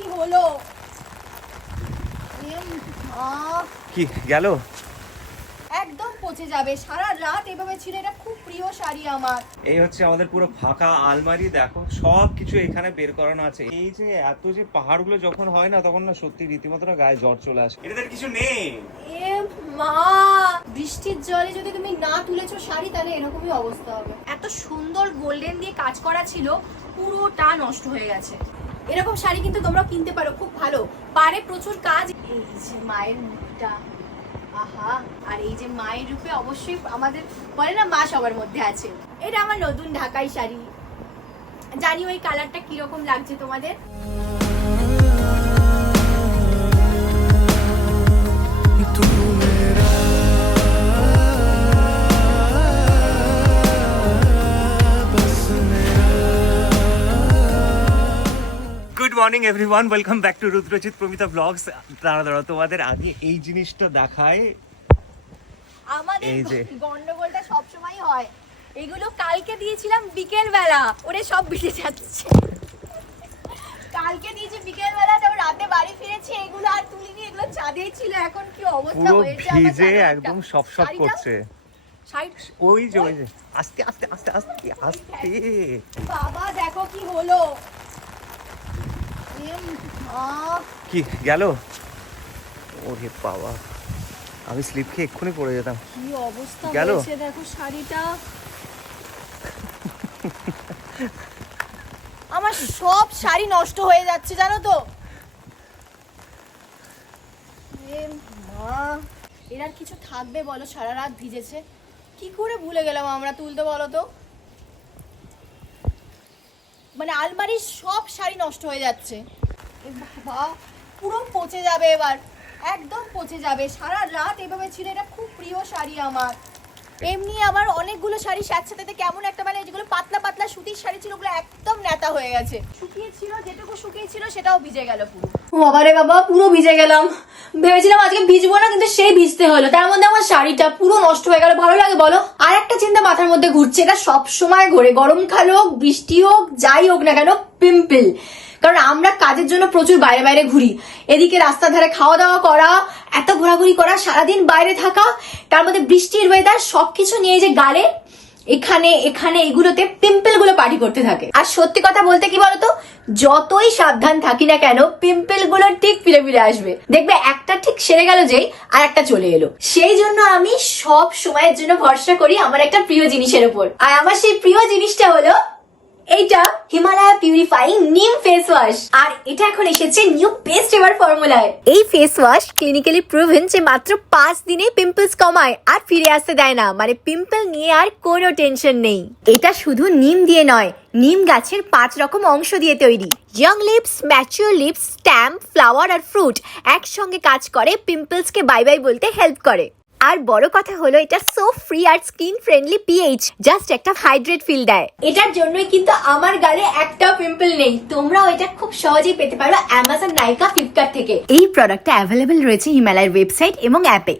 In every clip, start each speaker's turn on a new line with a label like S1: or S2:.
S1: কি হলো?
S2: কি গেল?
S1: একদম পচে যাবে। সারা রাত এভাবে ছিল এটা খুব প্রিয় শাড়ি আমার।
S2: এই হচ্ছে আমাদের পুরো ফাঁকা আলমারি দেখো। সব কিছু এখানে বের করানো আছে। এই যে এত যে পাহাড়গুলো যখন হয় না তখন না সত্যি রীতিমতো না গায়ে জ্বর চলে আসে। এটাদের কিছু নেই।
S1: এ মা! বৃষ্টির জলে যদি তুমি না তুলেছো শাড়ি তাহলে এরকমই অবস্থা হবে। এত সুন্দর গোল্ডেন দিয়ে কাজ করা ছিল পুরোটা নষ্ট হয়ে গেছে। এরকম শাড়ি কিন্তু তোমরা কিনতে পারো, খুব ভালো। পারে প্রচুর কাজ। এই যে মায়ের মুখটা, আহা, আর এই যে মায়ের রূপে অবশ্যই আমাদের, বলে না মা সবার মধ্যে আছে। এটা আমার নতুন ঢাকাই শাড়ি। জানি ওই কালারটা কীরকম লাগছে তোমাদের?
S2: Good morning everyone welcome back to Rudrajit Pramita blogs দাঁড়া দাঁড়া তোমাদের আগে এই জিনিসটা দেখায়
S1: আমাদের
S2: এই যে।
S1: গন্ডগোলটা সবসময় হয়। এগুলো কালকে দিয়েছিলাম বিকেল বেলা ওরে সব ভিজে যাচ্ছে। কালকে দিয়েছি বিকেল বেলা তারপর রাতে বাড়ি ফিরেছি এগুলো আর তুলিনি এগুলো চাঁদেই ছিল। এখন কি অবস্থা
S2: পুরো
S1: হয়েছে আমার
S2: ভিজে একদম সব সব
S1: শাড়িটা-
S2: করছে।
S1: শাড়ি-
S2: ওই যে ওই যে। আস্তে আস্তে আস্তে আস্তে আস্তে।
S1: বাবা দেখো কি হলো।
S2: কি গেল? ওরে বাবা আমি স্লিপ খেয়ে এক্ষুনি পড়ে যেতাম।
S1: কি অবস্থা
S2: গেল?
S1: দেখো শাড়িটা। আমার সব শাড়ি নষ্ট হয়ে যাচ্ছে জানো তো? এ মা এর আর কিছু থাকবে বলো? সারা রাত ভিজেছে। কি করে ভুলে গেলাম আমরা তুলতে বলো তো? মানে আলমারির সব শাড়ি নষ্ট হয়ে যাচ্ছে। বাবা পুরো পচে যাবে এবার। একদম পচে যাবে। সারা রাত এভাবে ছিল, এটা খুব প্রিয় শাড়ি আমার। এমনি আবার অনেকগুলো শাড়ি স্যাঁতস্যাঁতে কেমন একটা মানে যেগুলো পাতলা পাতলা সুতির শাড়ি ছিল, ওগুলো একদম নেতা হয়ে গেছে। শুকিয়েছিল, যেটুকু শুকিয়েছিল, সেটাও ভিজে গেল পুরো।
S3: বাবা রে বাবা, পুরো ভিজে গেলাম। ভেবেছিলাম আজকে ভিজবো না, কিন্তু সেই ভিজতে হলো। তার মধ্যে আমার শাড়িটা পুরো নষ্ট হয়ে গেল। ভালো লাগে বলো? আর একটা চিন্তা মাথার মধ্যে ঘুরছে, এটা সব সময় ঘোরে। গরমকাল হোক, বৃষ্টি হোক, যাই হোক না কেন, পিম্পল। কারণ আমরা কাজের জন্য প্রচুর বাইরে বাইরে ঘুরি। এদিকে রাস্তার ধারে খাওয়া দাওয়া করা, এত ঘোরাঘুরি করা, সারাদিন বাইরে থাকা, তার মধ্যে বৃষ্টির ওয়েদার সবকিছু নিয়ে যে গালে, এখানে এখানে, এগুলোতে পিম্পলগুলো পার্টি করতে থাকে। আর সত্যি কথা বলতে কি বলতো? যতই সাবধান থাকি না কেন পিম্পলগুলো ঠিক ফিরে ফিরে আসবে। দেখবে একটা ঠিক সেরে গেল যেই, আর একটা চলে এলো। সেই জন্য আমি সব সময়ের জন্য ভরসা করি আমার একটা প্রিয় জিনিসের উপর। আর আমার সেই প্রিয় জিনিসটা হলো এইটা Himalaya purifying neem face wash আর এটা এখন এসেছে নিউ বেস্ট এভার ফর্মুলায়
S4: এই ফেস ওয়াশ ক্লিনিক্যালি প্রুভেন যে মাত্র পাঁচ দিনে পিম্পলস কমায় আর ফিরে আসতে দেয় না। মানে পিম্পল নিয়ে আর কোনো টেনশন নেই। এটা শুধু নিম দিয়ে নয় নিম গাছের পাঁচ রকম অংশ দিয়ে তৈরি। Young lips mature lips stamp flower আর ফ্রুট একসঙ্গে কাজ করে পিম্পলসকে বাই বাই বলতে হেল্প করে। আর বড় কথা হলো এটা সো ফ্রি আর স্কিন ফ্রেন্ডলি পিএইচ জাস্ট একটা হাইড্রেট ফিল দেয়।
S3: এটার জন্যই কিন্তু আমার গালে একটা পিম্পল নেই। তোমরাও এটা খুব সহজেই পেতে পারো অ্যামাজন নাইকা ফ্লিপকার্ট থেকে।
S4: এই প্রোডাক্টটা অ্যাভেলেবেল রয়েছে হিমালয়ের ওয়েবসাইট এবং অ্যাপে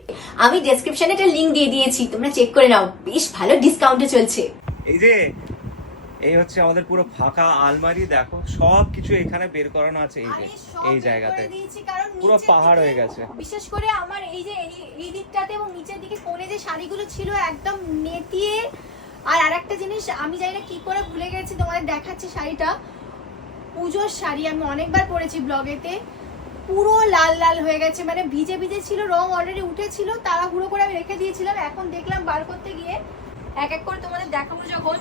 S3: আমি ডেসক্রিপশনে একটা লিংক দিয়ে দিয়েছি তোমরা চেক করে নাও। বেশ ভালো ডিসকাউন্টে চলছে।
S2: এই যে এই হচ্ছে আমাদের পুরো ফাঁকা আলমারি দেখো সব কিছু এখানে বের করানো আছে এই যে এই জায়গাতে। পুরো পাহাড় হয়ে গেছে।
S1: বিশেষ করে আমার এই যে এই- এই দিকটাতে এবং নিচের দিকে কোণে যে শাড়িগুলো ছিল একদম নেতিয়ে। আর আরেকটা জিনিস আমি জানি না কি করে ভুলে গেছি তোমাদের দেখাচ্ছি শাড়িটা। পুজোর শাড়ি আমি অনেকবার পরেছি ব্লগেতে। পুরো লাল লাল হয়ে গেছে মানে ভিজে ভিজে ছিল রং অলরেডি উঠেছিল তাড়াহুড়ো করে আমি রেখে দিয়েছিলাম এখন দেখলাম বার করতে গিয়ে এক এক করে তোমাদের দেখাবো যখন।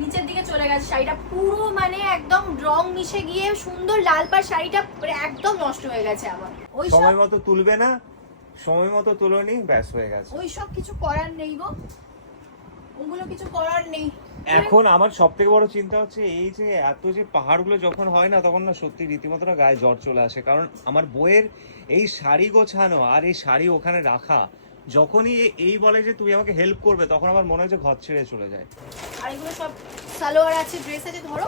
S1: নিচের দিকে চলে গেছে শাড়িটা। পুরো মানে একদম রং মিশে গিয়ে সুন্দর লাল পাড় শাড়িটা একদম নষ্ট হয়ে গেছে আমার ওই
S2: সময় মতো তুলবে না সময় মতো তুলোনি ব্যাস হয়ে গেছে।
S1: ওই সব কিছু করার নেই গো। ওগুলো কিছু করার নেই।
S2: এখন আমার সব থেকে বড় চিন্তা হচ্ছে এই যে এত যে পাহাড়গুলো যখন হয় না তখন না সত্যি রীতিমতো না গায়ে জ্বর চলে আসে। কারণ আমার বইয়ের এই শাড়ি গোছানো আর এই শাড়ি ওখানে রাখা যখনই এই বলে যে তুমি আমাকে হেল্প করবে তখন আমার মনে হয় যে ঘর ছেড়ে চলে যায়।
S1: আর এগুলো সব সালোয়ার আছে ড্রেস আছে ধরো।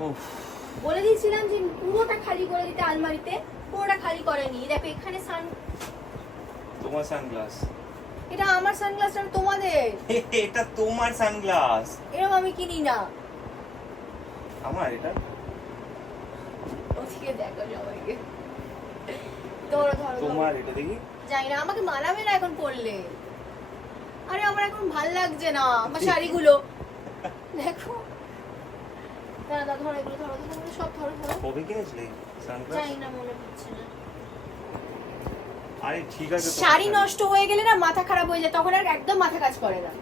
S2: উফ,
S1: বলে দিয়েছিলাম যে পুরোটা খালি করে দিতে আলমারিতে পুরোটা খালি করেনি দেখো এখানে সান
S2: তোমার সানগ্লাস
S1: এটা আমার সানগ্লাসটা তোমাদের।
S2: এটা তোমার সানগ্লাস
S1: এরকম আমি কিনি না।
S2: আমার এটা?
S1: থেকে দেখো সবাইকে। ধরো ধরো।
S2: তোমার এটা দেখি।
S1: জানি না আমাকে মানাবে না এখন পড়লে। আরে আমার এখন ভালো লাগছে না আমার শাড়িগুলো। দেখো। দাঁড়া দাঁড়া ধরো এগুলো ধরো ধরো ধরো, সব ধরো ধরো।
S2: কবে কিনেছিলে? সানগ্লাস?
S1: জানি না মনে হচ্ছে না।
S2: আরে ঠিক আছে
S1: শাড়ি নষ্ট হয়ে গেলে না মাথা খারাপ হয়ে যায় তখন আর একদম মাথা কাজ করে না।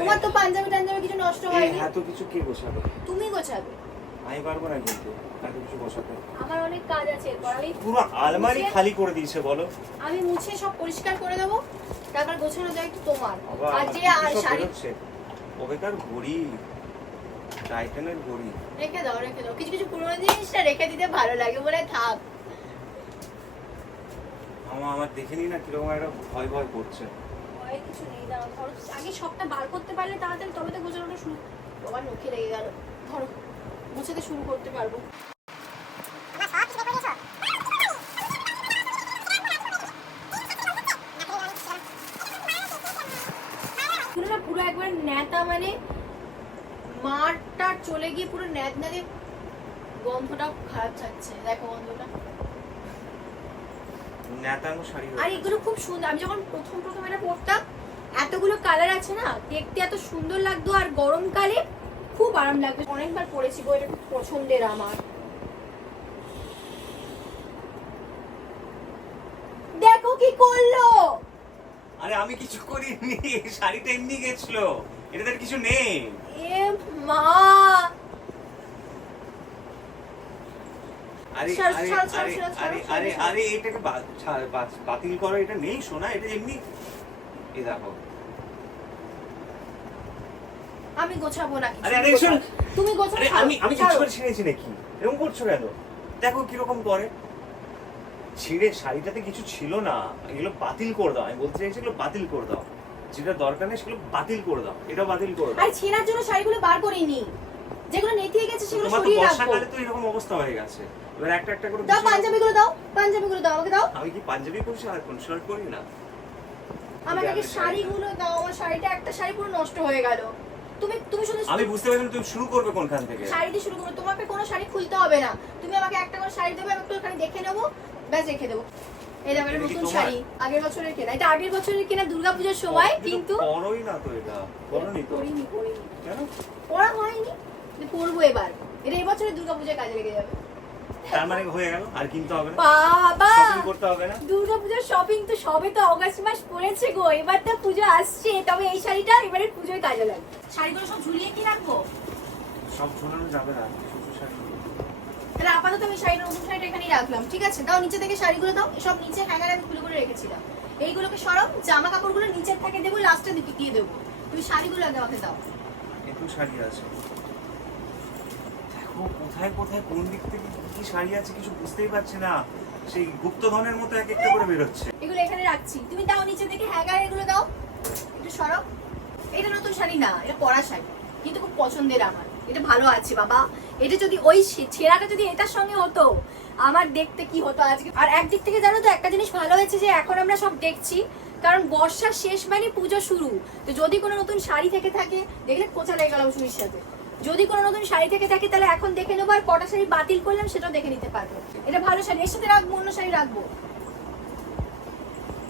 S1: তোমার তো পাঞ্জাবি টাঞ্জাবি কিছু নষ্ট হয়নি?
S2: এত কিছু কে গোছাবে?
S1: তুমি গোছাবে।
S2: আমি পারব না কিন্তু কিছু গোছাতে।
S1: আমার অনেক কাজ আছে এরপর আমি
S2: পুরো আলমারি খালি করে দিয়েছে বলো।
S1: আমি মুছে সব পরিষ্কার করে দেবো তারপর গোছানো যায় একটু তোমার। আর যে আর শাড়ি
S2: ওবেকার ঘড়ি টাইটানের ঘড়ি।
S1: রেখে দাও রেখে দাও। কিছু কিছু পুরোনো জিনিসটা রেখে দিতে ভালো লাগে বলে থাক।
S2: আমার আমার দেখে নি না কীরকম একটা ভয় ভয় করছে।
S1: ভয় কিছু নেই দাঁড়াও ধরো আগে সবটা বার করতে পারলে তাড়াতাড়ি তবে তো গোছানোটা শুরু বাবার নখে লেগে গেল। ধরো গোছাতে শুরু করতে পারব এগুলো না পুরো একবার ন্যাতা মানে মারটা চলে গিয়ে পুরো ন্যাতে গন্ধটা খারাপ থাকছে। দেখো গন্ধটা।
S2: শাড়ি
S1: আর এগুলো খুব সুন্দর। আমি যখন প্রথম প্রথম এটা পরতাম এতগুলো কালার আছে না দেখতে এত সুন্দর লাগতো আর গরমকালে খুব আরাম লাগবে অনেকবার পরেছি গো এটা পছন্দের আমার। দেখো কি করল!
S2: আরে আমি কিছু করিনি। শাড়িটা এমনি গেছিল। এটাতে কিছু নেই।
S1: এ মা!
S2: আরে আরে এটাকে বাতিল করো এটা নেই শোনা এটা এমনি এই দেখো।
S1: আমি গোছাবো না
S2: আরে, আরে, শোনো।
S1: তুমি গোছাবো
S2: আমি আমি কিছু করে ছিঁড়েছি নাকি? এরকম করছ কেন? দেখো কীরকম করে। ছিঁড়ে শাড়িটাতে কিছু ছিল না এগুলো বাতিল করে দাও। আমি বলতে চাইছি এগুলো বাতিল করে দাও। যেটা দরকার নেই সেগুলো বাতিল করে দাও। এটা বাতিল করে দাও।
S1: আর ছেঁড়ার জন্য শাড়িগুলো বার করিনি। যেগুলো নেতিয়ে গেছে সেগুলো
S2: তোমার তো
S1: সরিয়ে রাখব।
S2: বর্ষাকালে তো এরকম অবস্থা হয়ে গেছে। এবার একটা একটা করে
S1: দাও
S2: গুছিয়ে
S1: পাঞ্জাবিগুলো দাও পাঞ্জাবিগুলো দাও আমাকে দাও।
S2: আমি কি পাঞ্জাবি পরছি আর কোন শার্ট পরি না?
S1: আমাকে আগে
S2: আগে
S1: শাড়িগুলো দাও আমার শাড়িটা একটা শাড়ি পুরো নষ্ট হয়ে গেল। তুমি তুমি শুধু
S2: আমি বুঝতে পারছি তুমি শুরু করবে কোনখান থেকে?
S1: শাড়ি দিয়ে শুরু করো তোমাকে কোনো শাড়ি খুলতে হবে না। তুমি আমাকে একটা করে শাড়ি দেবে আমি একটু ওখানে দেখে নেব ব্যাস রেখে দেবো। এই দেখো এটা
S2: এটা
S1: নতুন শাড়ি আগের বছরের কেনা। এটা আগের বছরের কেনা দুর্গাপূজার সময় কিন্তু
S2: পরোই না তো এটা পরোনি তো।
S1: পরিনি পরিনি
S2: কেন?
S1: পরা হয়নি? পরবো এবার। এটা এবছরের দুর্গাপূজায় কাজে লেগে যাবে।
S2: তার মানে হয়ে গেল আর কিনতে হবে না।
S1: বাবা!
S2: শপিং করতে হবে না।
S1: দুর্গাপূজার শপিং তো সবে তো অগাস্ট মাস পড়েছে গো এবার তো পুজো আসছে তবে এই শাড়িটা এবারে পুজোয় কাজে লাগবে শাড়িগুলো সব ঝুলিয়ে কি রাখব?
S2: সব ঝোলানো যাবে না
S1: তাহলে আপাতত আমি শাড়িটা নতুন শাড়িটা এখানেই রাখলাম ঠিক আছে? দাও নিচে থেকে শাড়িগুলো দাও সব নিচে হ্যাঙ্গারে আমি খুলে করে রেখেছিলাম। এইগুলোকে সরাও জামা কাপড়গুলো নিচের থেকে দেবো লাস্টে দিকে দিয়ে দেবো। তুমি শাড়িগুলো আগে আমাকে দাও।
S2: একটু শাড়ি আছে। দেখো কোথায় কোথায় কোন দিক থেকে কি কি শাড়ি আছে কিছু বুঝতেই পারছি না। সেই গুপ্তধনের মতো এক একটা করে বেরোচ্ছে।
S1: এগুলো এখানে রাখছি। তুমি দাও নিচে থেকে হ্যাঙ্গারে এগুলো দাও। একটু সরাও। এটা নতুন শাড়ি না, এটা পরা শাড়ি। কিন্তু খুব পছন্দের আমার। এটা ভালো আছে, বাবা। এটা যদি ওই ছেঁড়াটা যদি এটার সঙ্গে হতো, আমার দেখতে কি হতো আজকে? আর একদিক থেকে জানো তো, একটা জিনিস ভালো হয়েছে যে এখন আমরা সব দেখছি, কারণ বর্ষার শেষ মানে পুজো শুরু। তো যদি কোনো নতুন শাড়ি থেকে থাকে, দেখলে কোচা লেগে গেল শুনির সাথে। যদি কোনো নতুন শাড়ি থেকে থাকে তাহলে এখন দেখে নেব আর কটা শাড়ি বাতিল করলাম সেটাও দেখে নিতে পারব। এটা ভালো শাড়ি এর সাথে রাখব অন্য শাড়ি রাখব।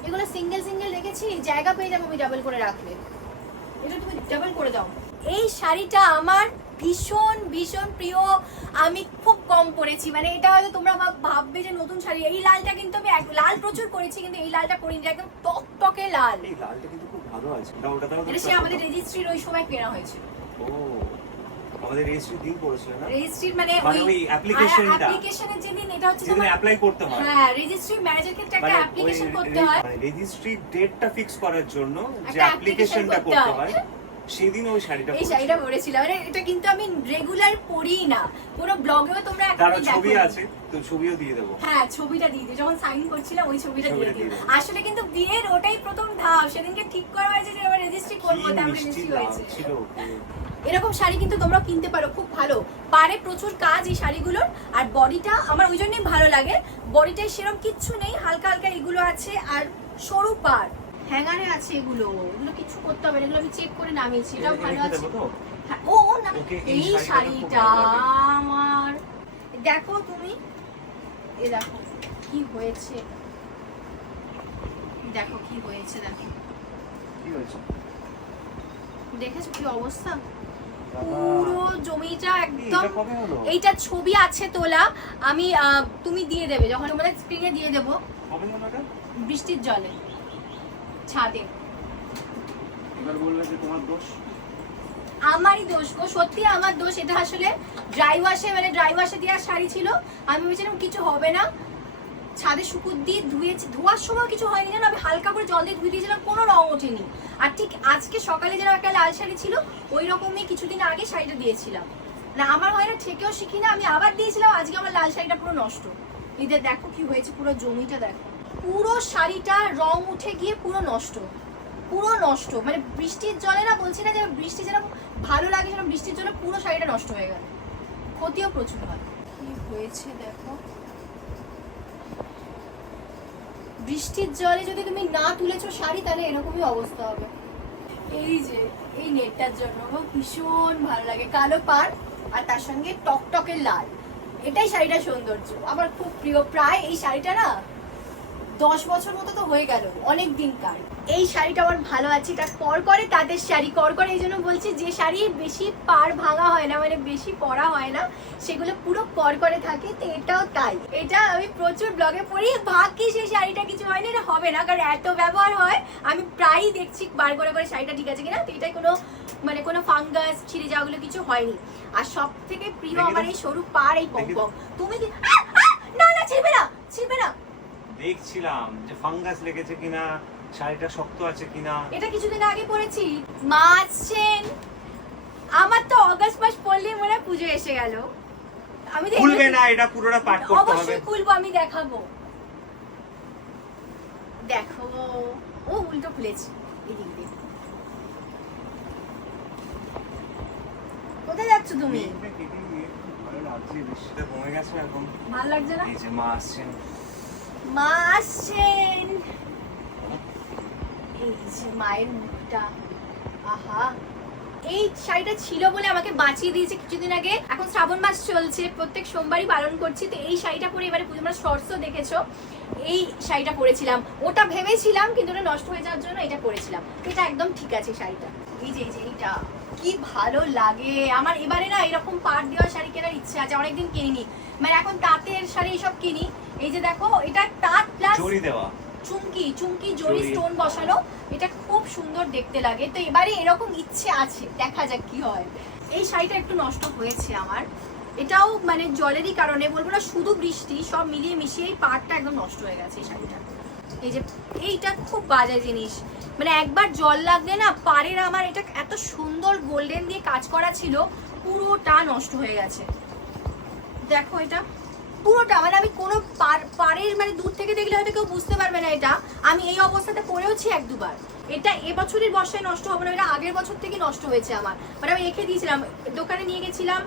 S1: এগুলো সিঙ্গেল সিঙ্গেল রেখেছি জায়গা পেয়ে যাব আমি ডাবল করে রাখলে। এটা তুমি ডাবল করে দাও। এই শাড়িটা আমার ভীষণ ভীষণ প্রিয়। আমি খুব কম পরেছি মানে এটা হয়তো তোমরা ভাব- ভাববে যে নতুন শাড়ি এই লালটা কিন্তু আমি লাল প্রচুর করেছি কিন্তু এই লালটা করিনি একদম টকটকে লাল।
S2: এই লালটা কিন্তু খুব ভালো আছে।
S1: এটা সে আমাদের রেজিস্ট্রির ওই সময় কেনা হয়েছিল।
S2: ও আমাদের রেজিস্ট্রি দিন পড়েছিল না
S1: রেজিস্ট্রি মানে
S2: মানে ওই অ্যাপ্লিকেশনটা।
S1: অ্যাপ্লিকেশনের যেদিন এটা হচ্ছে
S2: যেখানে অ্যাপ্লাই করতে হয়
S1: হ্যাঁ রেজিস্ট্রি ম্যারেজের ক্ষেত্রে একটা
S2: মানে
S1: অ্যাপ্লিকেশন করতে হয়
S2: রেজিস্ট্রি ডেটটা ফিক্স করার জন্য যে অ্যাপ্লিকেশনটা
S1: করতে
S2: হয়। সেদিন ওই শাড়িটা
S1: এই শাড়িটা পরেছিলাম। মানে এটা কিন্তু আমি রেগুলার পরিই না। পুরো ব্লগেও তোমরা এখনই
S2: ছবি আছে তো ছবিও দিয়ে দেবো।
S1: হ্যাঁ ছবিটা দিয়ে দিই যখন সাইন করছিলাম ওই ছবিটা দিয়ে
S2: দিও।
S1: আসলে কিন্তু বিয়ের ওটাই প্রথম ধাপ। সেদিনকে ঠিক করা হয়েছে যে এবার রেজিস্ট্রি করব তারপরে রেজিস্ট্রি হয়েছে। এরকম শাড়ি কিন্তু তোমরা কিনতে পারো খুব ভালো। পারে প্রচুর কাজ এই শাড়িগুলোর আর বডিটা আমার ওই জন্যই ভালো লাগে। বডিটায় সেরকম কিচ্ছু নেই হালকা হালকা এগুলো আছে আর সরু পার হ্যাঙ্গারে আছে এগুলো। এগুলো কিছু করতে হবে এগুলো আমি চেক করে নামিয়েছি। এটাও ভালো আছে। হ্যাঁ, ও ও না
S2: এই শাড়িটা।
S1: আমার। দেখো তুমি। এ দেখো কি হয়েছে। দেখো কি হয়েছে দেখো।
S2: কি হয়েছে?
S1: দেখেছ কি অবস্থা? পুরো জমিটা একদম এইটা ছবি আছে তোলা। আমি তুমি দিয়ে দেবে। যখন তোমাদের স্ক্রিনে দিয়ে দেবো। বৃষ্টির জলে। ছাদে।
S2: এবার বললে যে তোমার দোষ?
S1: আমারই দোষ গো সত্যি আমার দোষ। এটা আসলে ড্রাই ওয়াশে মানে ড্রাই ওয়াশে দেওয়ার শাড়ি ছিল। আমি ভেবেছিলাম কিছু হবে না। ছাদে শুকুর দিয়ে ধুয়েছি ধোয়ার সময় কিছু হয়নি জানো? আমি হালকা করে জল দিয়ে ধুয়ে দিয়েছিলাম কোনো রং ওঠেনি। আর ঠিক আজকে সকালে যেন একটা লাল শাড়ি ছিল ওই রকমই কিছুদিন আগে শাড়িটা দিয়েছিলাম। না আমার হয় না ঠেকেও শিখি না আমি আবার দিয়েছিলাম আজকে আমার লাল শাড়িটা পুরো নষ্ট। এদের দেখো কি হয়েছে পুরো জমিটা দেখো। পুরো শাড়িটা রং উঠে গিয়ে পুরো নষ্ট। পুরো নষ্ট। মানে বৃষ্টির জলে না বলছি না যে বৃষ্টি যেরকম ভালো লাগে সেরকম বৃষ্টির জন্য পুরো শাড়িটা নষ্ট হয়ে গেল। ক্ষতিও প্রচুর হয়। কি হয়েছে দেখো? বৃষ্টির জলে যদি তুমি না তুলেছো শাড়ি তাহলে এরকমই অবস্থা হবে। এই যে এই নেটটার জন্য ভীষণ ভালো লাগে। কালো পাড় আর তার সঙ্গে টকটকের লাল। এটাই শাড়িটার সৌন্দর্য। আমার খুব প্রিয়। প্রায় এই শাড়িটা না দশ বছর মতো তো হয়ে গেল অনেক দিন কার। এই শাড়িটা আমার ভালো আছে এটা কর করে তাদের শাড়ি কর করে এই জন্য বলছি যে শাড়ি বেশি পার ভাঙা হয় না মানে বেশি পরা হয় না সেগুলো পুরো কর করে থাকে তো এটাও তাই। এটা আমি প্রচুর ব্লগে পড়ি ভাগ্যি সেই শাড়িটা কিছু হয়নি এটা হবে না কারণ এত ব্যবহার হয় আমি প্রায়ই দেখছি বার করে করে শাড়িটা ঠিক আছে কিনা তো এটাই কোনো মানে কোনো ফাঙ্গাস ছিঁড়ে যাওয়াগুলো কিছু হয়নি। আর সব থেকে প্রিয় আমার এই সরু পার এই পম্পম তুমি! না না ছিড়বে না ছিড়বে না।
S2: দেখছিলাম যে ফাঙ্গাস লেগেছে কিনা শাড়িটা শক্ত আছে কিনা।
S1: এটা কিছুদিন আগে পড়েছি মা আসছেন আমার তো অগস্ট মাস পড়লে মনে হয় পুজো এসে গেল। আমি
S2: খুলবে না এটা পুরোটা পাঠ করতে হবে।
S1: অবশ্যই খুলবো আমি দেখাবো। দেখো। ও উল্টো খুলেছি। এদিক দিয়ে। কোথায় যাচ্ছ তুমি?
S2: মেঘটা কেটে গিয়ে খুব ভালো লাগছে বৃষ্টিটা কমে গেছে এখন।
S1: ভালো লাগছে না?
S2: এই যে মা আসছেন
S1: মা আসছেন এই যে মায়ের মুখটা। আহা। এই শাড়িটা ছিল বলে আমাকে বাঁচিয়ে দিয়েছে কিছুদিন আগে। এখন শ্রাবণ মাস চলছে, প্রত্যেক সোমবারই পালন করছি। তো এই শাড়িটা পরে এবারে পুজো আমরা শর্টসও দেখেছ। এই শাড়িটা পরেছিলাম। ওটা ভেবেছিলাম, কিন্তু ওটা নষ্ট হয়ে যাওয়ার জন্য এটা পরেছিলাম। এটা একদম ঠিক আছে শাড়িটা। এই যে এই যে, এইটা। কি ভালো লাগে। আমার এবারে না এরকম পাট দেওয়া শাড়ি কেনার ইচ্ছে আছে, অনেকদিন কিনিনি। মানে এখন তাঁতের শাড়ি সব কিনি। এই যে দেখো এটা তাঁত প্লাস
S2: জড়ি দেওয়া।
S1: চুমকি চুমকি জরি। স্টোন বসানো। এটা খুব সুন্দর দেখতে লাগে। তো এবারে এরকম ইচ্ছে আছে দেখা যাক কি হয়। এই শাড়িটা একটু নষ্ট হয়েছে আমার। এটাও মানে জলেরই কারণে বলব না শুধু বৃষ্টি সব মিলিয়ে মিশিয়ে এই পাটটা একদম নষ্ট হয়ে গেছে এই শাড়িটা। এই যে এইটা খুব বাজে জিনিস। মানে একবার জল লাগলে না পাড়ের আমার এটা এত সুন্দর গোল্ডেন দিয়ে কাজ করা ছিল পুরোটা নষ্ট হয়ে গেছে। দেখো এটা। পুরোটা মানে আমি কোনো পাড়ের মানে দূর থেকে দেখলে হয়তো কেউ বুঝতে পারবে না এটা। আমি এই অবস্থাতে পড়েওছি এক দুবার। এটা এবছরের বর্ষায় নষ্ট হবে না, এটা আগের বছর থেকে নষ্ট হয়েছে আমার। মানে আমি রেখে দিয়েছিলাম, দোকানে নিয়ে গেছিলাম।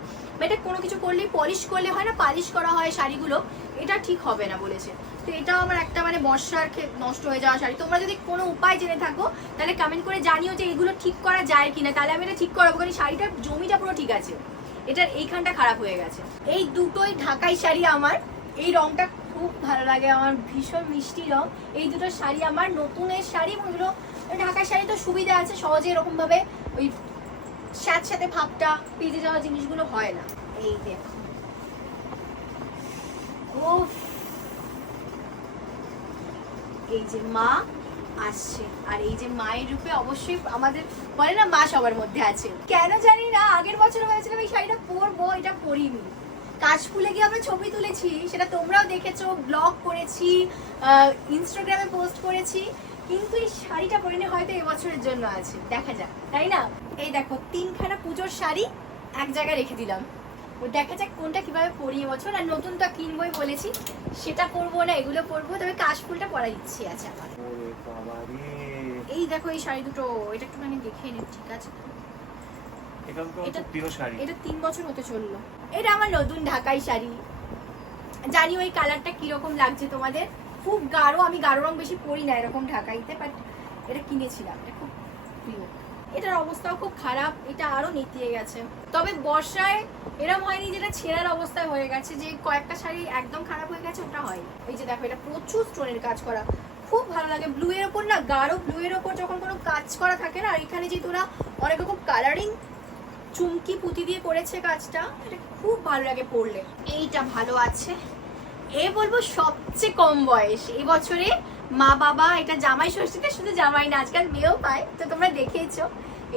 S1: এটা কোনো কিছু করলে, পলিশ করলে হয় না, পালিশ করা হয় শাড়িগুলো, এটা ঠিক হবে না বলেছে। তো এটাও আমার একটা মানে বর্ষার নষ্ট হয়ে যাওয়া শাড়ি। তোমরা যদি কোনো উপায় জেনে থাকো, তাহলে কমেন্ট করে জানিও যে এগুলো ঠিক করা যায় কিনা। তাহলে আমি এটা ঠিক করাবো, কারণ শাড়িটার জমিটা পুরো ঠিক আছে। এটার এইখানটা খারাপ হয়ে গেছে। এই দুটোই ঢাকাই শাড়ি আমার। এই রংটা খুব ভালো লাগে, আমার ভীষণ মিষ্টি রং। এই দুটো শাড়ি আমার নতুনের শাড়ি এগুলো ঢাকাই শাড়ি তো সুবিধা আছে, সহজে এরকম ভাবে ওই সাথে সাথে ভাবটা পেজে যাওয়া জিনিসগুলো হয় না। এই দেখো উফ। এই যে মা আসছে, আর এই যে মায়ের রূপে অবশ্যই আমাদের, বলে না মা সবার মধ্যে আছে। কেন জানি না, আগের বছর ভেবেছিলাম পরিনি কাশফুলে গিয়ে আমরা ছবি তুলেছি সেটা তোমরাও দেখেছ ব্লগ করেছি ইনস্টাগ্রামে পোস্ট করেছি কিন্তু এই শাড়িটা পরিনি হয়তো এবছরের জন্য আছে। দেখা যাক তাই না? এই দেখো তিনখানা পুজোর শাড়ি এক জায়গায় রেখে দিলাম। ও দেখা যাক কোনটা কীভাবে পরি এবছর আর নতুন নতুনটা কিনবই বলেছি সেটা করব না এগুলো পরবো তবে কাশফুলটা পরার ইচ্ছে আছে আমার। এই দেখো এই শাড়ি দুটো এটা একটুখানি দেখে নিন ঠিক আছে? তো?
S2: এটা তো তোমার
S1: এটা-
S2: খুব প্রিয় শাড়ি।
S1: এটা তিন বছর হতে চলল। এটা আমার নতুন ঢাকাই শাড়ি। জানি ওই কালারটা কীরকম লাগছে তোমাদের। খুব গাঢ় আমি গাঢ় রং বেশি পরি না এরকম ঢাকাইতে বাট এটা কিনেছিলাম এটা খুব প্রিয়। এটার অবস্থাও খুব খারাপ এটা আরও নিতিয়ে গেছে। তবে বর্ষায় এরম হয়নি যেটা ছেঁড়ার অবস্থায় হয়ে গেছে যে কয়েকটা শাড়ি একদম খারাপ হয়ে গেছে ওটা হয় এই যে দেখো এটা প্রচুর স্টোনের কাজ করা। খুব ভালো লাগে ব্লু এর ওপর না গাঢ় ব্লু এর ওপর যখন কোনো কাজ করা থাকে না আর এখানে যে তোরা অনেক রকম কালারিং চুমকি পুঁতি দিয়ে করেছে কাজটা এটা খুব ভালো লাগে পরলে এইটা ভালো আছে। এ বলব সবচেয়ে কম বয়স। এই বছরে মা বাবা, এটা জামাই ষষ্ঠীতে শুধু জামাই না, আজকাল মেয়েও পায়, তো তোমরা দেখেইছো,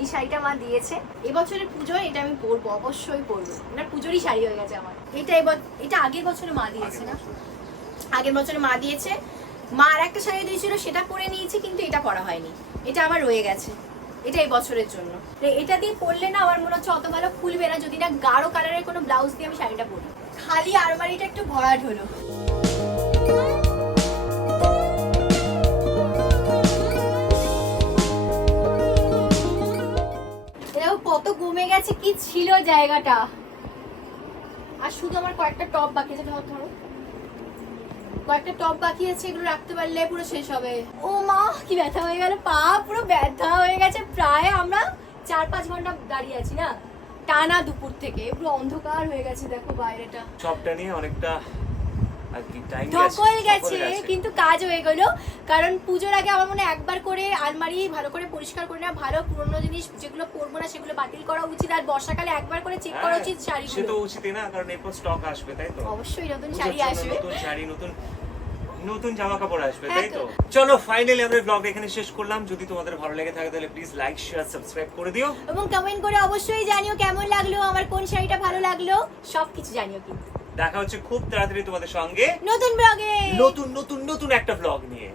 S1: এই শাড়িটা মা দিয়েছে। এবছরের পুজোয় এটা আমি পরবো, অবশ্যই পরবো। এটা পুজোরই শাড়ি হয়ে গেছে আমার। এটা এবার, এটা আগের বছরে মা দিয়েছে না? আগের বছরে মা দিয়েছে। মা আর একটা শাড়ি দিয়েছিল, সেটা পরে নিয়েছি, কিন্তু এটা পরা হয়নি। এটা আমার রয়ে গেছে। এটা এই বছরের জন্য। এটা দিয়ে পরলে না আমার মনে হচ্ছে অত ভালো খুলবে না যদি না গাঢ় কালারের কোনো ব্লাউজ দিয়ে আমি শাড়িটা পরি। খালি আলমারিটা একটু ভরাট হলো। কত কমে গেছে, কি ছিল জায়গাটা। আর শুধু আমার কয়েকটা টপ বাকি আছে ধরো। কয়েকটা টপ বাকি আছে, এগুলো রাখতে পারলে পুরো শেষ হবে। ও মা, কি ব্যথা হয়ে গেল। পা পুরো ব্যথা হয়ে গেছে। প্রায় আমরা চার পাঁচ ঘণ্টা দাঁড়িয়ে আছি না? টানা দুপুর থেকে। পুরো অন্ধকার হয়ে গেছে, দেখো বাইরেটা।
S2: সবটা নিয়ে অনেকটা আর কি টাইম
S1: ধকল গেছে কিন্তু কাজ হয়ে গেল। কারণ পুজোর আগে আমার মনে হয় একবার করে আলমারি ভালো করে পরিষ্কার করে নেওয়া ভালো পুরনো জিনিস যেগুলো পরবো না সেগুলো বাতিল করা উচিত আর বর্ষাকালে একবার করে চেক করা উচিত
S2: হ্যাঁ, সে তো উচিতই না কারণ এরপর স্টক আসবে তাই তো?
S1: অবশ্যই নতুন শাড়ি আসবে।
S2: নতুন শাড়ি নতুন নতুন জামা কাপড় আসবে
S1: হ্যাঁ
S2: তাই তো?
S1: তো।
S2: চলো ফাইনালি আমরা ব্লগ এখানে শেষ করলাম। যদি তোমাদের ভালো লেগে থাকে তাহলে প্লিজ লাইক শেয়ার সাবস্ক্রাইব করে দিও।
S1: এবং কমেন্ট করে অবশ্যই জানিও কেমন লাগল আমার কোন শাড়িটা ভালো লাগল সবকিছু জানিও কিন্তু।
S2: দেখা হচ্ছে খুব তাড়াতাড়ি তোমাদের সঙ্গে।
S1: নতুন ব্লগে।
S2: নতুন নতুন নতুন একটা ব্লগ নিয়ে।